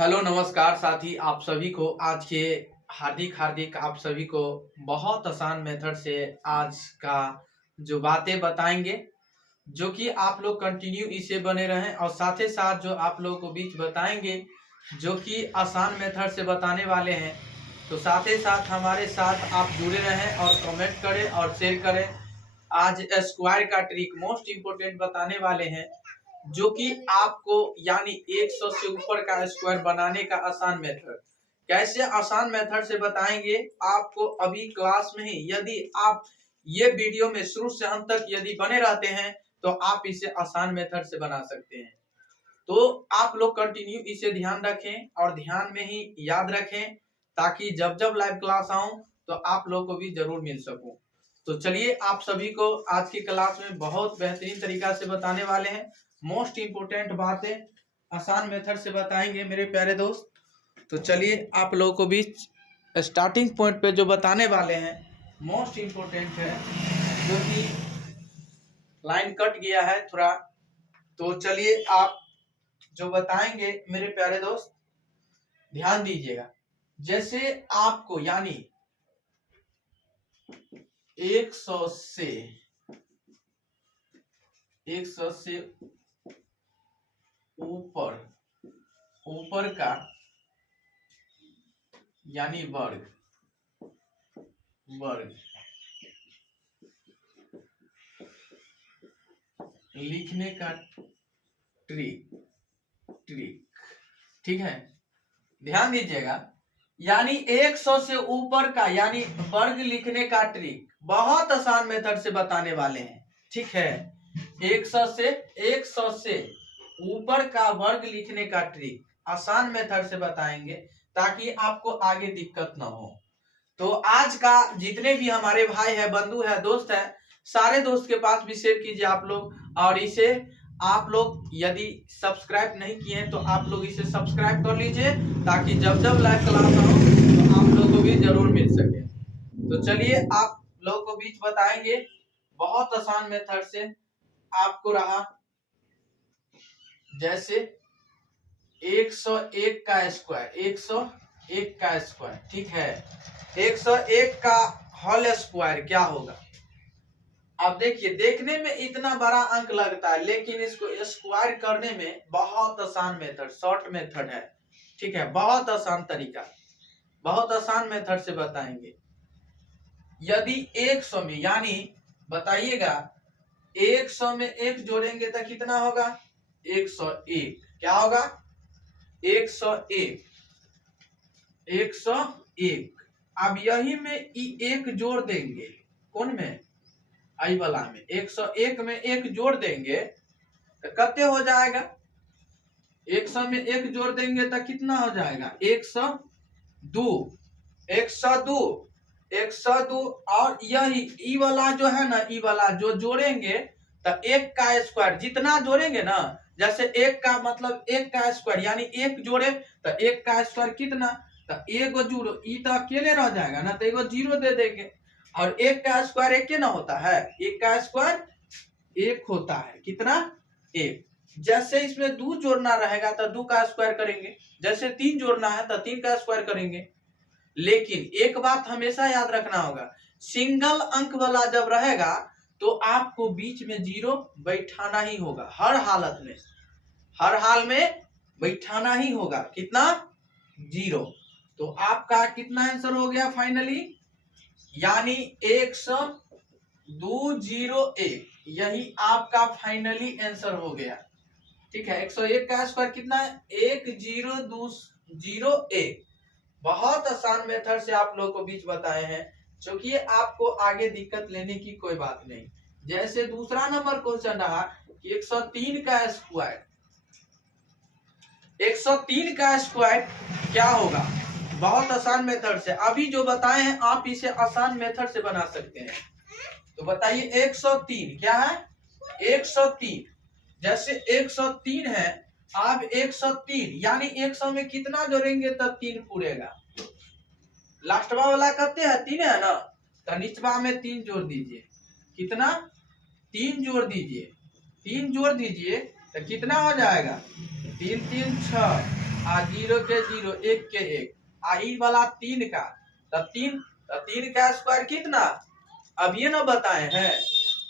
Hello नमस्कार साथी, आप सभी को आज के हार्दिक हार्दिक आप सभी को बहुत आसान मेथड से आज का जो बातें बताएंगे, जो कि आप लोग कंटिन्यू इसे बने रहें और साथ ही साथ जो आप लोगों को बीच बताएंगे जो कि आसान मेथड से बताने वाले हैं। तो साथ ही साथ हमारे साथ आप जुड़े रहें और कमेंट करें और शेयर करें। आज स्क्वायर का ट्रिक मोस्ट इम्पोर्टेंट बताने वाले हैं, जो कि आपको यानी 100 से ऊपर का स्क्वायर बनाने का आसान मेथड कैसे आसान मेथड से बताएंगे आपको अभी क्लास में ही। यदि आप ये वीडियो में शुरू से अंत तक यदि बने रहते हैं तो आप इसे आसान मेथड से बना सकते हैं। तो आप लोग कंटिन्यू इसे ध्यान रखें और ध्यान में ही याद रखें, ताकि जब जब लाइव क्लास आऊं तो आप लोग को भी जरूर मिल सकूं। तो चलिए, आप सभी को आज की क्लास में बहुत बेहतरीन तरीका से बताने वाले हैं। मोस्ट इम्पोर्टेंट बातें आसान मेथड से बताएंगे मेरे प्यारे दोस्त। तो चलिए, आप लोगों को बीच स्टार्टिंग पॉइंट पे जो बताने वाले हैं मोस्ट इम्पोर्टेंट है, जो कि लाइन कट गया है थोड़ा। तो चलिए, आप जो बताएंगे मेरे प्यारे दोस्त ध्यान दीजिएगा। जैसे आपको यानी 100 से ऊपर का यानी वर्ग लिखने का ट्रिक ठीक है, ध्यान दीजिएगा। यानी 100 से ऊपर का यानी वर्ग लिखने का ट्रिक बहुत आसान मेथड से बताने वाले हैं। ठीक है, 100 से ऊपर का वर्ग लिखने का ट्रिक आसान मेथड से बताएंगे, ताकि आपको आगे दिक्कत ना हो। तो आज का जितने भी हमारे भाई है, बंधु है, दोस्त है, सारे दोस्त के पास भी शेयर कीजिए आप लोग। और इसे आप लोग यदि सब्सक्राइब नहीं किए हैं तो आप लोग इसे सब्सक्राइब कर लीजिए, ताकि जब जब लाइव क्लास हो तो आप लोगों को भी जरूर मिल सके। तो चलिए, आप लोगों को बीच बताएंगे बहुत आसान मेथड से आपको रहा। जैसे 101 का स्क्वायर, ठीक है। 101 का होल स्क्वायर क्या होगा? अब देखिए, देखने में इतना बड़ा अंक लगता है, लेकिन इसको स्क्वायर करने में बहुत आसान मेथड, शॉर्ट मेथड है। ठीक है, बहुत आसान तरीका, बहुत आसान मेथड से बताएंगे। यदि 100 में यानी बताइएगा 100 में 1 जोड़ेंगे तो कितना होगा? 101। क्या होगा? 101। अब यही में एक जोड़ देंगे, कौन में? आई वाला में 101 में 1 जोड़ देंगे तो कितने हो जाएगा? 100 में 1 जोड़ देंगे तो कितना हो जाएगा? 102। 102 और यही ई वाला जो है ना, ई वाला जो जोड़ेंगे तो 1 का स्क्वायर जितना जोड़ेंगे ना, जैसे 1 का मतलब 1 का स्क्वायर यानी 1 जोड़े तो 1 का स्क्वायर कितना? तो 1 जोड़ो, ई तो अकेले रह जाएगा ना, तो 1 जीरो दे देंगे। और 1 का स्क्वायर 1 ना होता है, 1 का स्क्वायर 1 होता है। कितना? 1। जैसे इसमें 2 जोड़ना रहेगा तो 2 का स्क्वायर करेंगे, जैसे 3 जोड़ना है तो 3 का स्क्वायर करेंगे। लेकिन एक बात हमेशा याद रखना होगा, सिंगल अंक वाला जब रहेगा तो आपको बीच में जीरो बैठाना ही होगा, हर हालत में, हर हाल में बैठाना ही होगा। कितना? जीरो। तो आपका कितना आंसर हो गया फाइनली? यानी 10201, यही आपका फाइनली आंसर हो गया। ठीक है, 101 का स्क्वायर कितना है? 10201। बहुत आसान मेथड से आप लोगों को बीच बताए हैं, क्योंकि आपको आगे दिक्कत लेने की कोई बात नहीं। जैसे दूसरा नंबर क्वेश्चन रहा कि 103 का स्क्वायर, 103 का स्क्वायर क्या होगा? बहुत आसान मेथड से अभी जो बताए हैं आप इसे आसान मेथड से बना सकते हैं। तो बताइए 103 क्या है? 103 जैसे 103 है, आप 103 यानी 100 में कितना जोड़ेंगे तब 3 पूरेगा? लास्टवा वाला कहते हैं 3 है ना, तो निचवा में 3 जोड़ दीजिए। कितना? 3 जोड़ दीजिए। 3 जोड़ दीजिए तो कितना हो जाएगा? 3 3 6, जीरो के जीरो, एक के एक, ई वाला 3 का, तब 3 का स्क्वायर कितना, अब ये ना बताए हैं।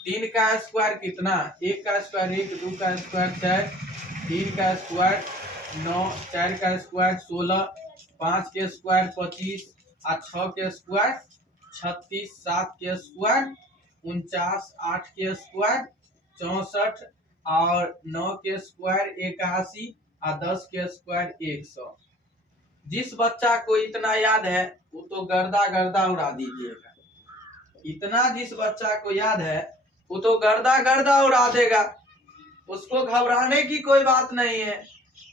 3 का स्क्वायर कितना, 1 का स्क्वायर 1, 2 का स्क्वायर 4, 3 का स्क्वायर 9, 4 का स्क्वायर 16, 5 के स्क्वायर 25, 6 के स्क्वायर 36, 7 के स्क्वायर 49, 8 के स्क्वायर 64 और 9 के स्क्वायर 81 और 10 के स्क्वायर 100। जिस बच्चा को इतना याद है वो तो गर्दा गर्दा उड़ा दीजिएगा। इतना जिस बच्चा को याद है वो तो गर्दा गर्दा उड़ा देगा, उसको घबराने की कोई बात नहीं है।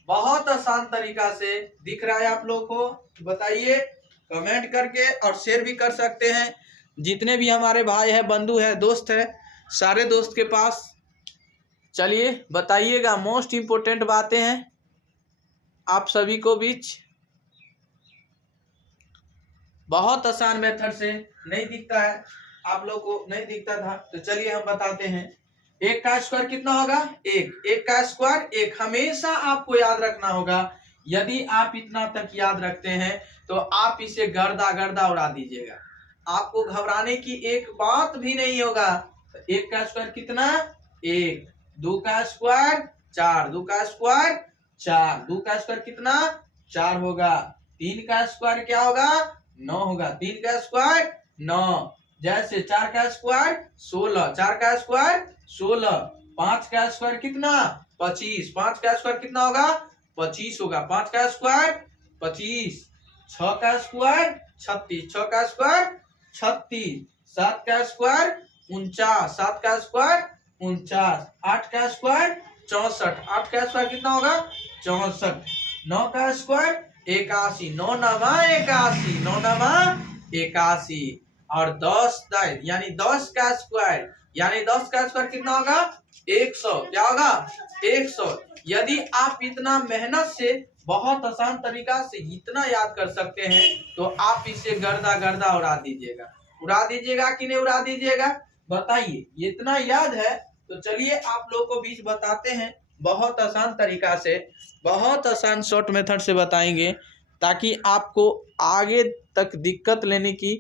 बहुत आसान तरीका से दिख रहा है आप लोग को, बताइए कमेंट करके, और शेयर भी कर सकते हैं। जितने भी हमारे भाई है, बंधु है, दोस्त है, सारे दोस्त के पास। चलिए बताइएगा, मोस्ट इम्पोर्टेंट बातें हैं आप सभी को बीच। बहुत आसान मेथड से नहीं दिखता है, आप लोग को नहीं दिखता था, तो चलिए हम बताते हैं। 1 का स्क्वायर कितना होगा, 1 का स्क्वायर 1। हमेशा आपको याद रखना होगा, यदि आप इतना तक याद रखते हैं तो आप इसे गर्दा गर्दा उड़ा दीजिएगा, आपको घबराने की एक बात भी नहीं होगा। 1 का स्क्वायर कितना, 1, 2 का स्क्वायर 4, 2 का स्क्वायर 4, 2 का स्क्वायर कितना 4 होगा। 3 का स्क्वायर क्या होगा, 9 होगा। 3 का स्क्वायर 9, जैसे 4 का स्क्वायर 16, 4 का स्क्वायर 16, 5 का स्क्वायर कितना 25, 5 का स्क्वायर कितना होगा 25 होगा। 5 का स्क्वायर 25, 6 का स्क्वायर 36, 6 का स्क्वायर 36, 7 का स्क्वायर 49, 7 का स्क्वायर 49, 8 का स्क्वायर 64, 8 का स्क्वायर कितना होगा 64, 9 का स्क्वायर 81, 9 नवा 81, 9 नवा 81, और 10 यानी 10 का स्क्वायर, यानी 10 का स्क्वायर कितना होगा 100, क्या होगा 100। यदि आप इतना मेहनत से बहुत आसान तरीका से इतना याद कर सकते हैं तो आप इसे गर्दा गर्दा उड़ा दीजिएगा। उड़ा दीजिएगा कि नहीं उड़ा दीजिएगा, बताइए। इतना याद है तो चलिए आप लोगों को बीच बताते हैं, बहुत आसान तरीका से, बहुत आसान शॉर्ट मेथड से बताएंगे, ताकि आपको आगे तक दिक्कत लेने की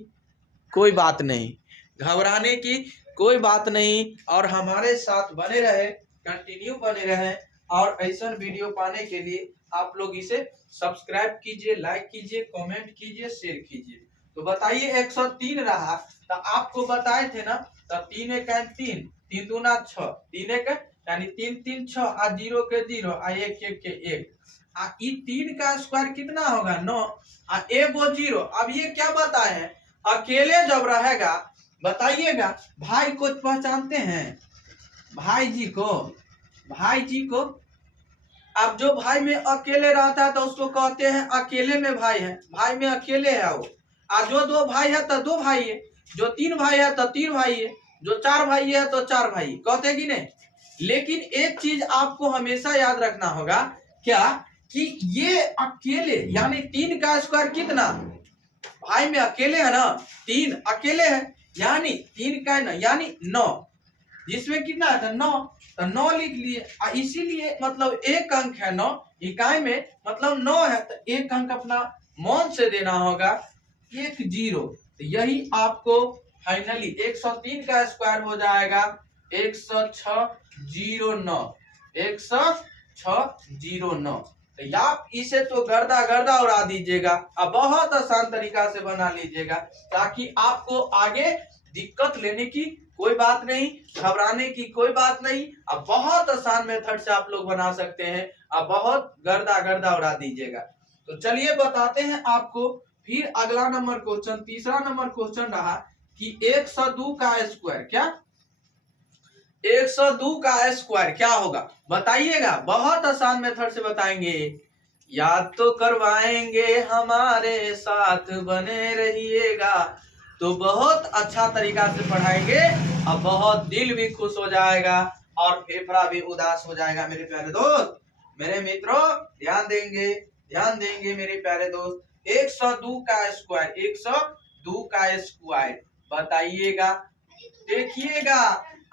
कोई बात नहीं, घबराने की कोई बात नहीं, और हमारे साथ बने रहे, कंटिन्यू बने रहे। और ऐसा वीडियो पाने के लिए आप लोग इसे सब्सक्राइब कीजिए, लाइक कीजिए, कमेंट कीजिए, शेयर कीजिए। तो बताइए 103 रहा, तो आपको बताए थे ना, तो 3 1 3, 3 दूना 6, 3 1 यानी 3 3 6, आ 0 के 0, आ 1 1 के 1, आ 3 का स्क्वायर कितना होगा 9, आ 1 0। अब ये क्या बताए हैं, अकेले जब रहेगा, बताइएगा भाई को पहचानते हैं, भाई जी को। अब जो भाई में अकेले रहता है तो उसको कहते हैं अकेले में भाई है, भाई में अकेले है वो। और जो 2 भाई है तो 2 भाई है, जो 3 भाई है तो 3 भाई है, जो 4 भाई है तो 4 भाई, कहते कि नहीं। लेकिन एक चीज आपको हमेशा याद रखना होगा, क्या कि ये अकेले यानी 3 का स्क्वायर कितना, भाई में अकेले है ना, 3 अकेले है, यानी 3 का ना यानी 9, जिसमें कितना है 9, तो 9 लिख लिए। इसीलिए मतलब एक अंक है 9 इकाई में, मतलब 9 है, तो एक अंक अपना मन से देना होगा 1 0। तो यही आपको फाइनली 103 का स्क्वायर हो जाएगा 10609, 10609। तो आप इसे तो गर्दा गर्दा उड़ा दीजिएगा, अब बहुत आसान तरीका से बना लीजिएगा, ताकि आपको आगे दिक्कत लेने की कोई बात नहीं, घबराने की कोई बात नहीं। अब बहुत आसान मेथड से आप लोग बना सकते हैं, अब बहुत गर्दा गर्दा उड़ा दीजिएगा। तो चलिए बताते हैं आपको फिर अगला नंबर क्वेश्चन, तीसरा नंबर क्वेश्चन रहा कि 102 का स्क्वायर, क्या 102 का स्क्वायर क्या होगा, बताइएगा। बहुत आसान मेथड से बताएंगे, याद तो करवाएंगे, हमारे साथ बने रहिएगा, तो बहुत अच्छा तरीका से पढ़ाएंगे, और बहुत दिल भी खुश हो जाएगा और फेफड़ा भी उदास हो जाएगा। मेरे प्यारे दोस्त, मेरे मित्रों, ध्यान देंगे मेरे प्यारे दोस्त। 102 का स्क्वायर, 102 का स्क्वायर बताइएगा, देखिएगा,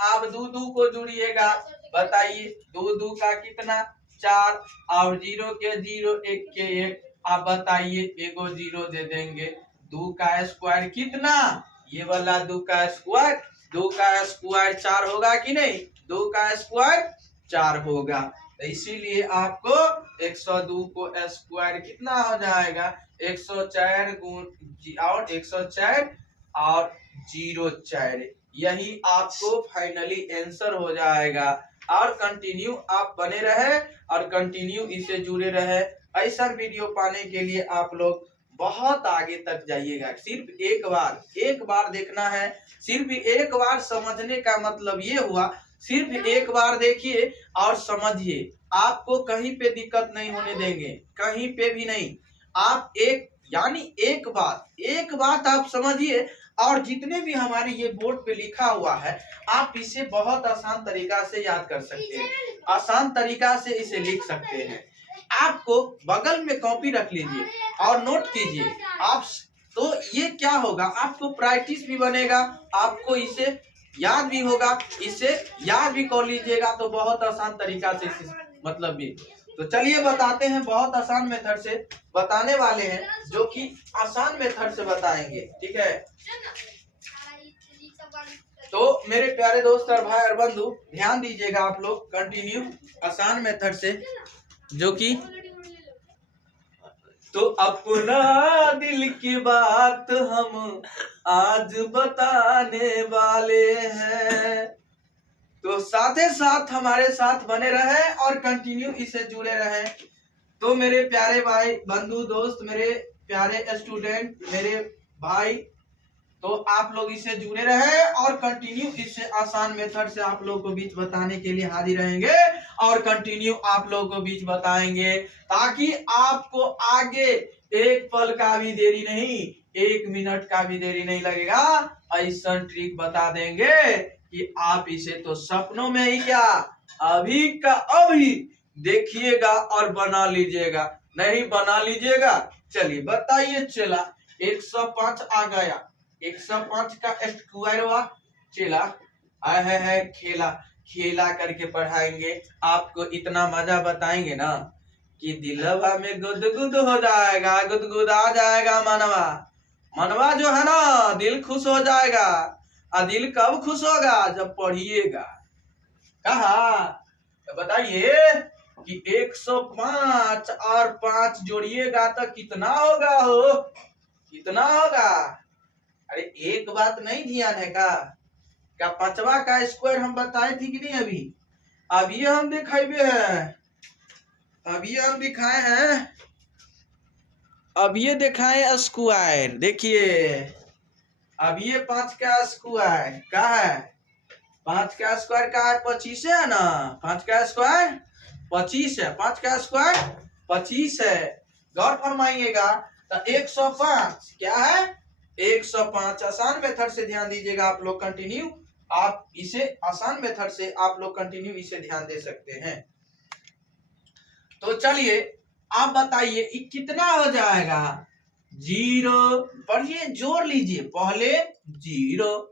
आप 2 2 को जुड़िएगा, बताइए 2 2 का कितना 4 और 0 के 0 1 के 1। आप बताइए एगो 0 दे देंगे। 2 का स्क्वायर कितना? ये वाला 2 का स्क्वायर, 2 का स्क्वायर 4 होगा कि नहीं? 2 का स्क्वायर 4 होगा। तो इसीलिए आपको 102 को स्क्वायर कितना हो जाएगा? 104 गुण और 104 और 04। यही आपको फाइनली आंसर हो जाएगा। और कंटिन्यू आप बने रहे और कंटिन्यू इससे जुड़े रहे। ऐसा वीडियो पाने के लिए आप लोग बहुत आगे तक जाइएगा। सिर्फ एक बार देखना है। सिर्फ एक बार समझने का मतलब ये हुआ, सिर्फ एक बार देखिए और समझिए। आपको कहीं पे दिक्कत नहीं होने देंगे, कहीं पे भी नहीं। आप एक बात आप समझिए। और जितने भी हमारे ये बोर्ड पे लिखा हुआ है, आप इसे बहुत आसान तरीका से याद कर सकते हैं, आसान तरीका से इसे लिख सकते हैं। आपको बगल में कॉपी रख लीजिए और नोट कीजिए आप। तो ये क्या होगा, आपको प्रैक्टिस भी बनेगा, आपको इसे याद भी होगा। इसे याद भी कर लीजिएगा तो बहुत आसान तरीका से मतलब भी। तो चलिए बताते हैं, बहुत आसान मेथड से बताने वाले हैं, जो कि आसान मेथड से बताएंगे। ठीक है, तो मेरे प्यारे दोस्त और भाई और बंधु ध्यान दीजिएगा आप लोग। कंटिन्यू आसान मेथड से, जो कि तो अपना दिल की बात हम आज बताने वाले हैं। तो साथ ही साथ हमारे साथ बने रहे और कंटिन्यू इसे जुड़े रहे। तो मेरे प्यारे भाई बंधु दोस्त, मेरे प्यारे स्टूडेंट, मेरे भाई, तो आप लोग इससे जुड़े रहे और कंटिन्यू इससे आसान मेथड से आप लोगों को बीच बताने के लिए हाजिर रहेंगे और कंटिन्यू आप लोगों को बीच बताएंगे, ताकि आपको आगे एक पल का भी देरी नहीं, 1 मिनट का भी देरी नहीं लगेगा। ऐसा ट्रिक बता देंगे कि आप इसे तो सपनों में ही क्या, अभी का अभी देखिएगा और बना लीजिएगा। नहीं बना लीजिएगा, चलिए बताइए। चला 105 आ गया, 105 का स्क्वायर हुआ। चला है खेला खेला करके पढ़ाएंगे आपको। इतना मजा बताएंगे ना कि दिलवा में गुदगुद हो जाएगा, गुदगुदा जाएगा मनवा। मनवा जो है ना, दिल खुश हो जाएगा। और दिल कब खुश होगा? जब पढ़िएगा। कहा तो बताइए कि 105 और 5 जोड़िएगा तो कितना होगा? हो कितना होगा? अरे एक बात नहीं ध्यान है क्या 5वां का स्क्वायर हम बताए थे कि नहीं? अभी हम दिखाए हैं, अभी हम दिखाए हैं, अब ये दिखाए स्क्वायर। देखिए अब ये 5 का स्क्वायर क्या है? 5 का स्क्वायर का है 25 है ना? 5 का स्क्वायर 25 है, 5 का स्क्वायर 25 है। गौर फरमाइएगा। तो 105 क्या है? 105 आसान मेथड से ध्यान दीजिएगा आप लोग। कंटिन्यू आप इसे आसान मेथड से आप लोग कंटिन्यू इसे ध्यान दे सकते हैं। तो चलिए आप बताइए कितना हो जाएगा? 0। पढ़िए, जोड़ लीजिए पहले 0।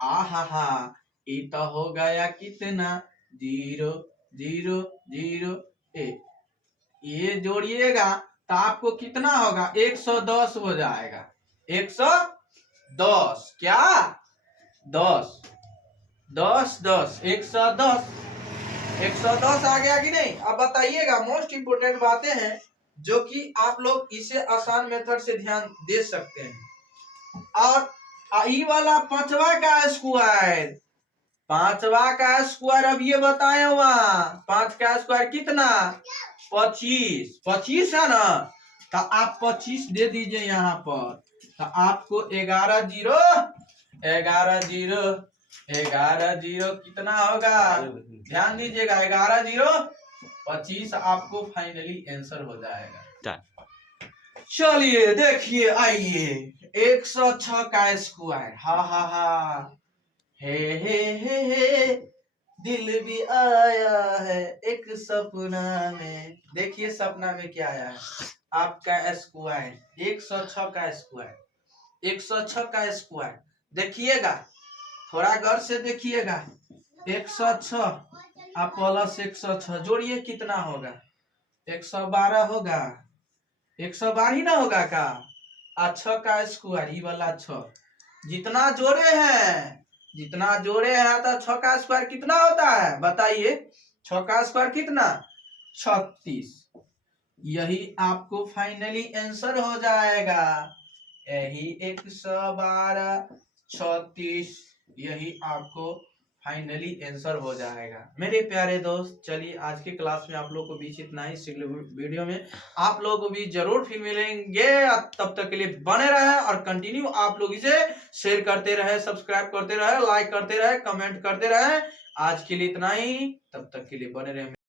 आहा ये तो हो गया कितना? 0 0 0 1। ये जोड़िएगा तो आपको कितना होगा? 110 हो जाएगा। 110 क्या? 10 10 10 110 110 आ गया कि नहीं? अब बताइएगा, मोस्ट इंपोर्टेंट बातें हैं जो कि आप लोग इसे आसान मेथड से ध्यान दे सकते हैं। और ई वाला 5वां का स्क्वायर, 5वां का स्क्वायर अब ये बताए हुआ। 5 का स्क्वायर कितना? 25। 25 है ना? तो आप 25 दे दीजिए यहाँ पर। तो आपको 11 0 11 0 11 0 कितना होगा? ध्यान दीजिएगा, 11 0 25 आपको फाइनली आंसर हो जाएगा। चलिए देखिए, आइए 106 का स्क्वायर। हा हे दिल भी आया है एक सपना में। देखिए सपना में क्या आया है? आपका स्क्वायर 106 का स्क्वायर, 106 का स्क्वायर। देखिएगा, थोड़ा गौर से देखिएगा। 106 आप प्लस 106 जोड़िए कितना होगा? 112 होगा, 112 ही ना होगा का। अच्छा का स्क्वायर ही वाला छ, जितना जोड़े हैं, जितना जोड़े हैं तो छ का स्क्वायर कितना होता है बताइए। छ का स्क्वायर कितना, 36। यही आपको फाइनली आंसर हो जाएगा, यही 112 36, यही आपको फाइनली आंसर हो जाएगा। मेरे प्यारे दोस्त, चलिए आज की क्लास में आप लोग को बीच इतना ही। अगले वीडियो में आप लोगों को भी जरूर फिर मिलेंगे। तब तक के लिए बने रहे और कंटिन्यू आप लोग इसे शेयर करते रहे, सब्सक्राइब करते रहे, लाइक करते रहे, कमेंट करते रहे। आज के लिए इतना ही, तब तक के लिए बने रहे।